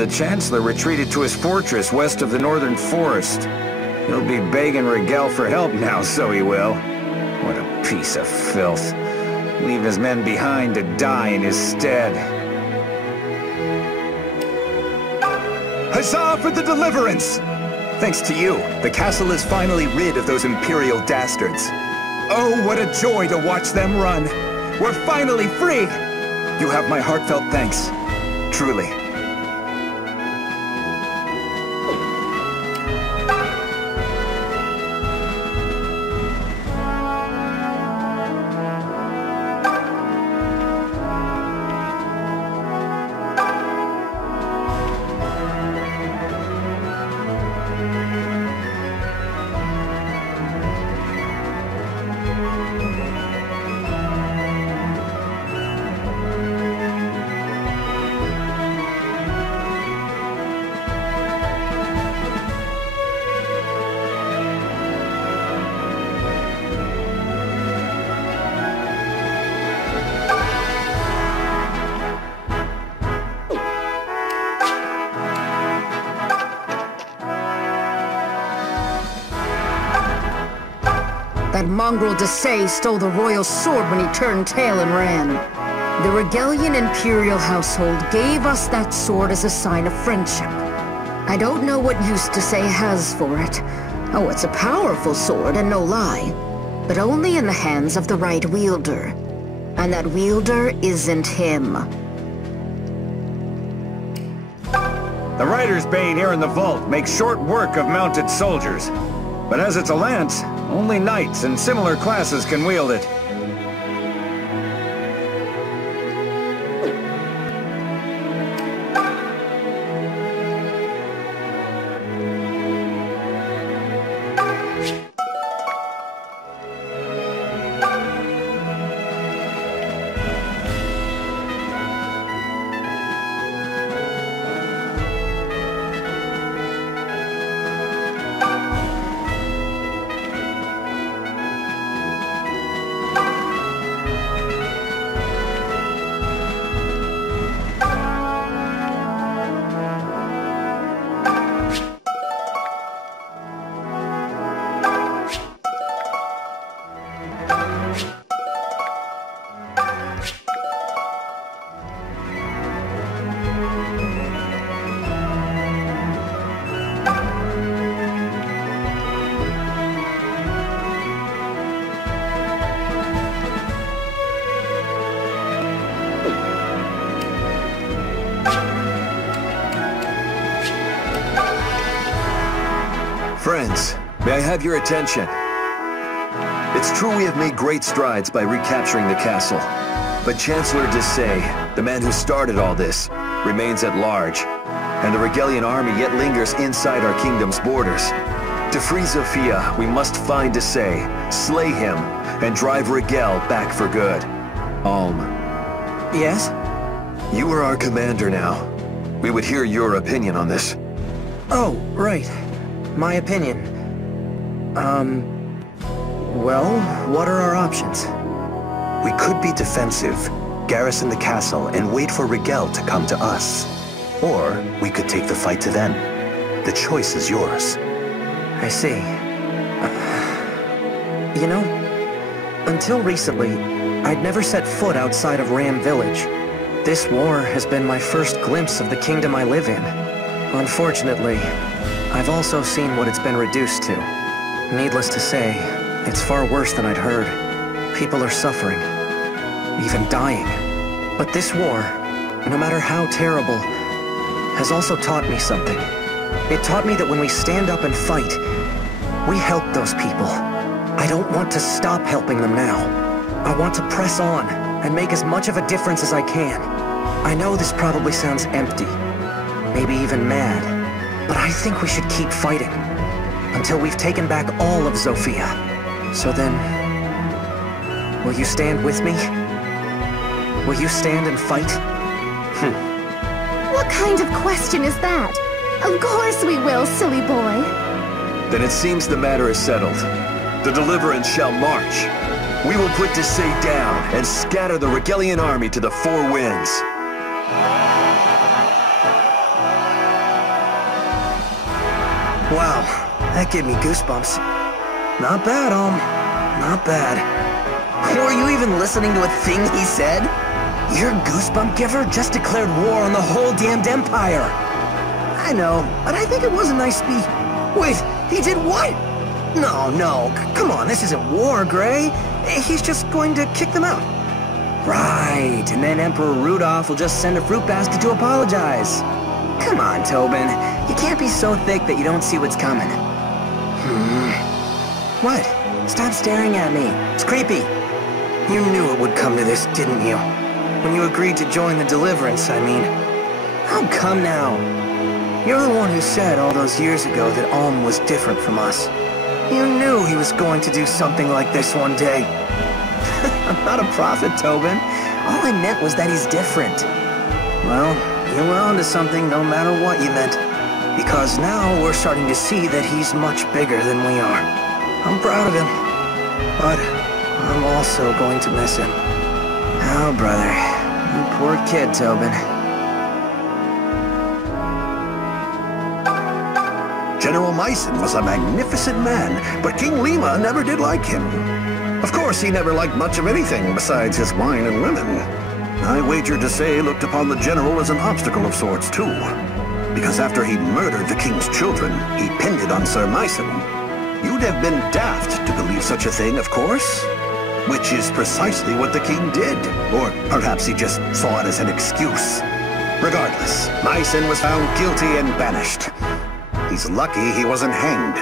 the Chancellor retreated to his fortress west of the northern forest. He'll be begging Rigel for help now, so he will. What a piece of filth. Leave his men behind to die in his stead. Huzzah for the deliverance! Thanks to you, the castle is finally rid of those Imperial dastards. Oh, what a joy to watch them run! We're finally free! You have my heartfelt thanks. Truly. That mongrel Desai stole the royal sword when he turned tail and ran. The Rigelian Imperial household gave us that sword as a sign of friendship. I don't know what use Desai has for it. Oh, it's a powerful sword, and no lie. But only in the hands of the right wielder. And that wielder isn't him. The Rider's Bane here in the vault makes short work of mounted soldiers. But as it's a lance, only knights and similar classes can wield it. Friends, may I have your attention? It's true we have made great strides by recapturing the castle, but Chancellor Desai, the man who started all this, remains at large, and the Rigelian army yet lingers inside our kingdom's borders. To free Zofia, we must find Desai, slay him, and drive Rigel back for good. Alm. Yes? You are our commander now. We would hear your opinion on this. Oh, right. My opinion. Well, what are our options? We could be defensive, garrison the castle, and wait for Rigel to come to us. Or we could take the fight to them. The choice is yours. I see. You know, until recently, I'd never set foot outside of Ram Village. This war has been my first glimpse of the kingdom I live in. Unfortunately, I've also seen what it's been reduced to. Needless to say, it's far worse than I'd heard. People are suffering, even dying. But this war, no matter how terrible, has also taught me something. It taught me that when we stand up and fight, we help those people. I don't want to stop helping them now. I want to press on and make as much of a difference as I can. I know this probably sounds empty, maybe even mad, but I think we should keep fighting until we've taken back all of Zofia. So then, will you stand with me? Will you stand and fight? What kind of question is that? Of course we will, silly boy. Then it seems the matter is settled. The Deliverance shall march. We will put Desai down and scatter the Rigelian army to the four winds. Wow, that gave me goosebumps. Not bad, not bad. Were you even listening to a thing he said? Your goosebump giver just declared war on the whole damned empire. I know, but I think it was a nice speech. Wait, he did what? No, come on, this isn't war, Gray. He's just going to kick them out. Right, and then Emperor Rudolph will just send a fruit basket to apologize. Come on, Tobin. You can't be so thick that you don't see what's coming. What? Stop staring at me. It's creepy. You knew it would come to this, didn't you? When you agreed to join the Deliverance, I mean. Oh, come now. You're the one who said all those years ago that Alm was different from us. You knew he was going to do something like this one day. I'm not a prophet, Tobin. All I meant was that he's different. Well, you were onto something no matter what you meant. Because now we're starting to see that he's much bigger than we are. I'm proud of him. But I'm also going to miss him. Oh, brother. You poor kid, Tobin. General Myson was a magnificent man, but King Lima never did like him. Of course, he never liked much of anything besides his wine and women. I wager Desai looked upon the general as an obstacle of sorts, too. Because after he murdered the king's children, he pinned it on Sir Myson. You'd have been daft to believe such a thing, of course. Which is precisely what the king did. Or perhaps he just saw it as an excuse. Regardless, Myson was found guilty and banished. He's lucky he wasn't hanged.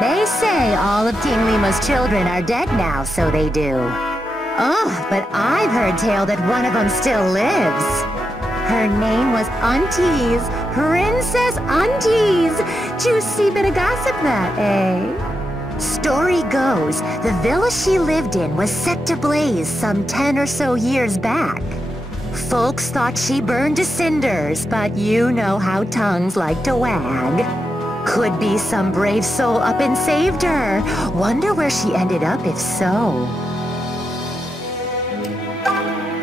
They say all of King Lima's children are dead now, so they do. Oh, but I've heard tale that one of them still lives. Her name was Aunties, Princess Aunties. Juicy bit of gossip that, eh? Story goes, the villa she lived in was set to blaze some 10 or so years back. Folks thought she burned to cinders, but you know how tongues like to wag. Could be some brave soul up and saved her. Wonder where she ended up if so.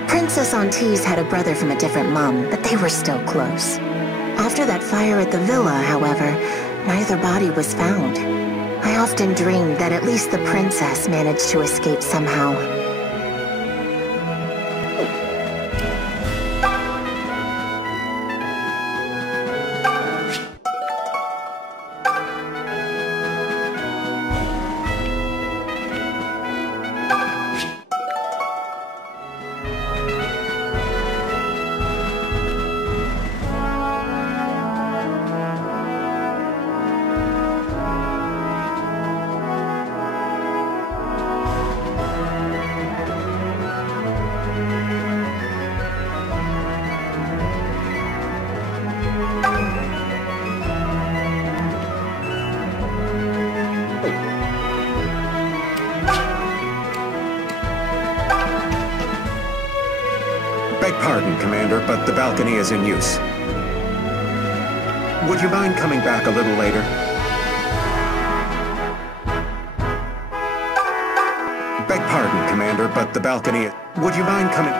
Princess Aunties had a brother from a different mom, but they were still close. After that fire at the villa, however, neither body was found. I often dreamed that at least the princess managed to escape somehow. Beg pardon, Commander, but the balcony is in use. Would you mind coming back a little later? Beg pardon, Commander, but the balcony... Would you mind coming...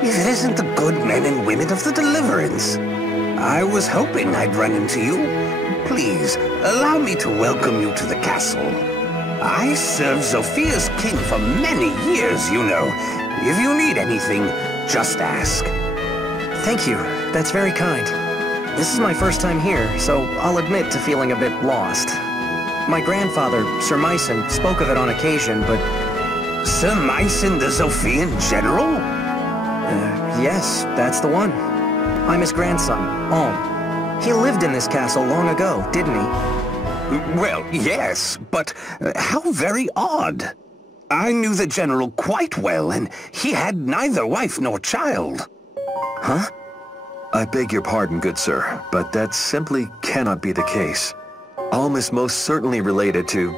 If it isn't the good men and women of the Deliverance. I was hoping I'd run into you. Please, allow me to welcome you to the castle. I served Zofia's king for many years, you know. If you need anything, just ask. Thank you. That's very kind. This is my first time here, so I'll admit to feeling a bit lost. My grandfather, Sir Myson, spoke of it on occasion, but... Sir Myson, the Zofian general? Yes, that's the one. I'm his grandson, Alm. He lived in this castle long ago, didn't he? Well, yes, but how very odd. I knew the general quite well, and he had neither wife nor child. Huh? I beg your pardon, good sir, but that simply cannot be the case. Alm is most certainly related to...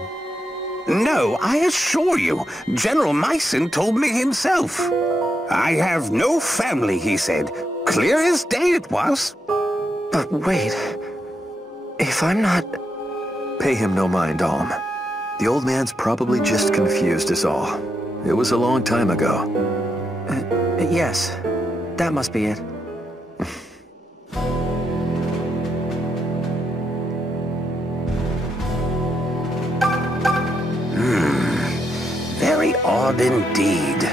No, I assure you, General Myson told me himself. I have no family, he said. Clear as day it was. But wait... If I'm not... Pay him no mind, Alm. The old man's probably just confused is all. It was a long time ago. Yes. That must be it. Very odd indeed.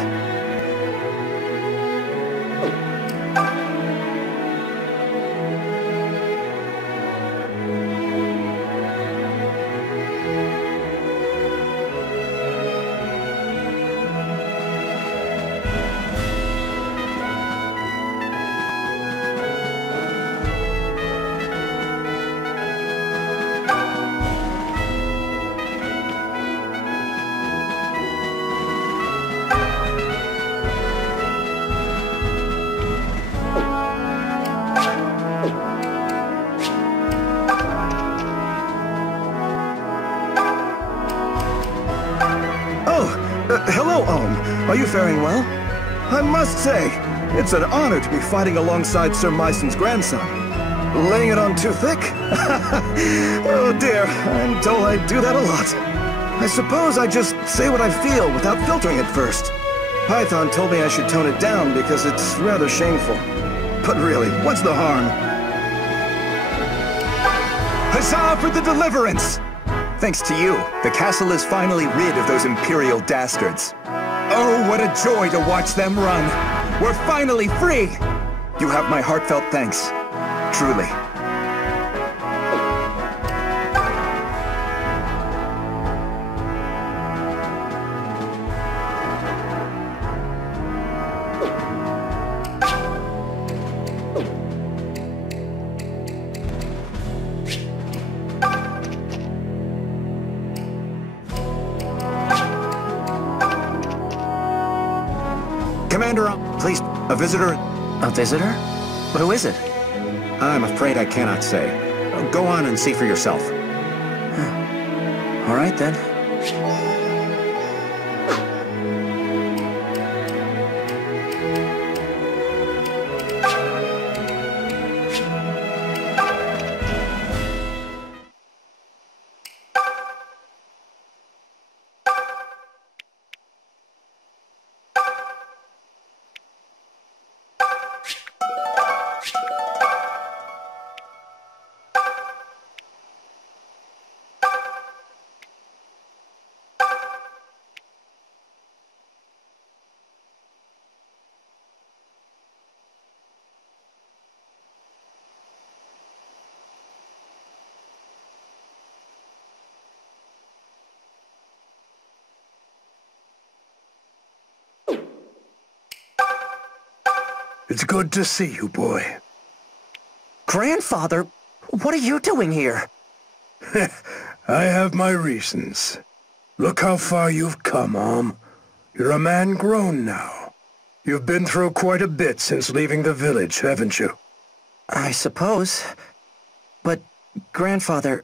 Hello, Alm. Are you faring well? I must say, it's an honor to be fighting alongside Sir Myson's grandson. Laying it on too thick? Oh dear, I'm told I do that a lot. I suppose I just say what I feel without filtering it first. Python told me I should tone it down because it's rather shameful. But really, what's the harm? Huzzah for the deliverance! Thanks to you, the castle is finally rid of those Imperial dastards. Oh, what a joy to watch them run! We're finally free! You have my heartfelt thanks. Truly. Commander, please, a visitor. A visitor? Who is it? I'm afraid I cannot say. Go on and see for yourself. All right, then. It's good to see you, boy. Grandfather, what are you doing here? I have my reasons. Look how far you've come, Alm. You're a man grown now. You've been through quite a bit since leaving the village, haven't you? I suppose. But, Grandfather,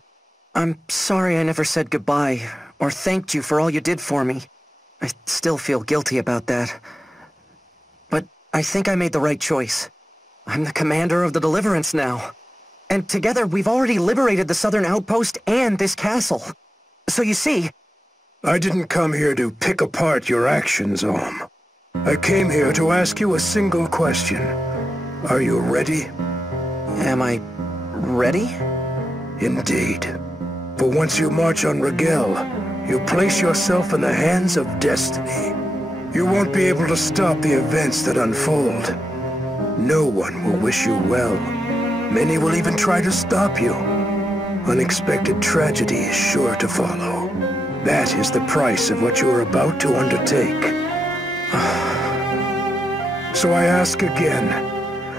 I'm sorry I never said goodbye, or thanked you for all you did for me. I still feel guilty about that. But I think I made the right choice. I'm the commander of the Deliverance now. And together we've already liberated the southern outpost and this castle. So you see... I didn't come here to pick apart your actions, Alm. I came here to ask you a single question. Are you ready? Am I... ready? Indeed. For once you march on Rigel, you place yourself in the hands of destiny. You won't be able to stop the events that unfold. No one will wish you well. Many will even try to stop you. Unexpected tragedy is sure to follow. That is the price of what you are about to undertake. So I ask again,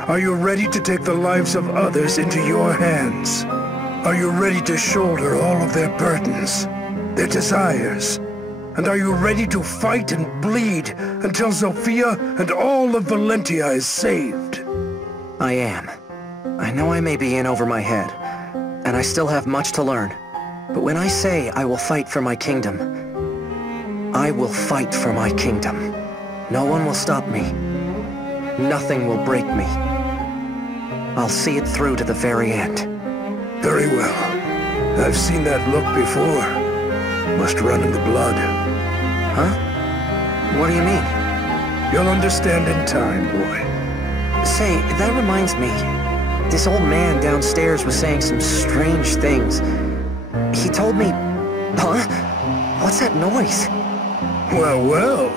are you ready to take the lives of others into your hands? Are you ready to shoulder all of their burdens, their desires? And are you ready to fight and bleed until Zofia and all of Valentia is saved? I am. I know I may be in over my head, and I still have much to learn. But when I say I will fight for my kingdom, I will fight for my kingdom. No one will stop me. Nothing will break me. I'll see it through to the very end. Very well. I've seen that look before. Must run in the blood. Huh? What do you mean? You'll understand in time, boy. Say, that reminds me. This old man downstairs was saying some strange things. He told me... Huh? What's that noise? Well, well.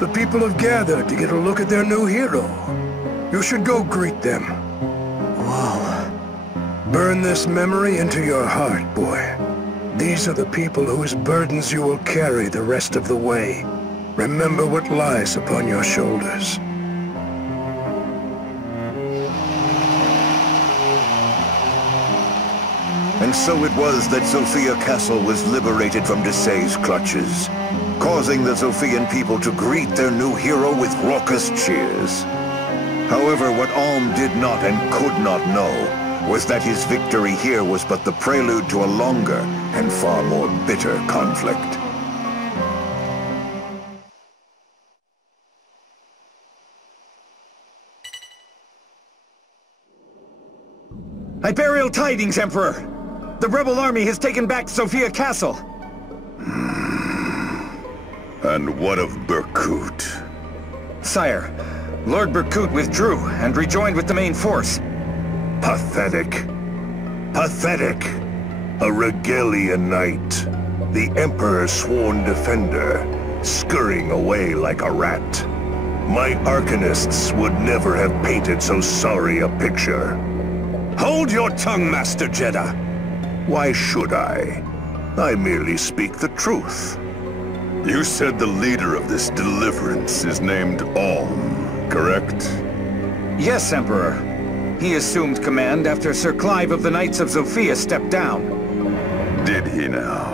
The people have gathered to get a look at their new hero. You should go greet them. Whoa. Burn this memory into your heart, boy. These are the people whose burdens you will carry the rest of the way. Remember what lies upon your shoulders. And so it was that Zofia Castle was liberated from Desai's clutches, causing the Zofian people to greet their new hero with raucous cheers. However, what Alm did not and could not know was that his victory here was but the prelude to a longer and far more bitter conflict. Hyperial tidings, Emperor! The rebel army has taken back Zofia Castle! And what of Berkut? Sire, Lord Berkut withdrew and rejoined with the main force. Pathetic. Pathetic. A Rigelian knight. The Emperor's sworn defender, scurrying away like a rat. My arcanists would never have painted so sorry a picture. Hold your tongue, Master Jeddah. Why should I? I merely speak the truth. You said the leader of this deliverance is named Alm, correct? Yes, Emperor. He assumed command after Sir Clive of the Knights of Zofia stepped down. Did he now?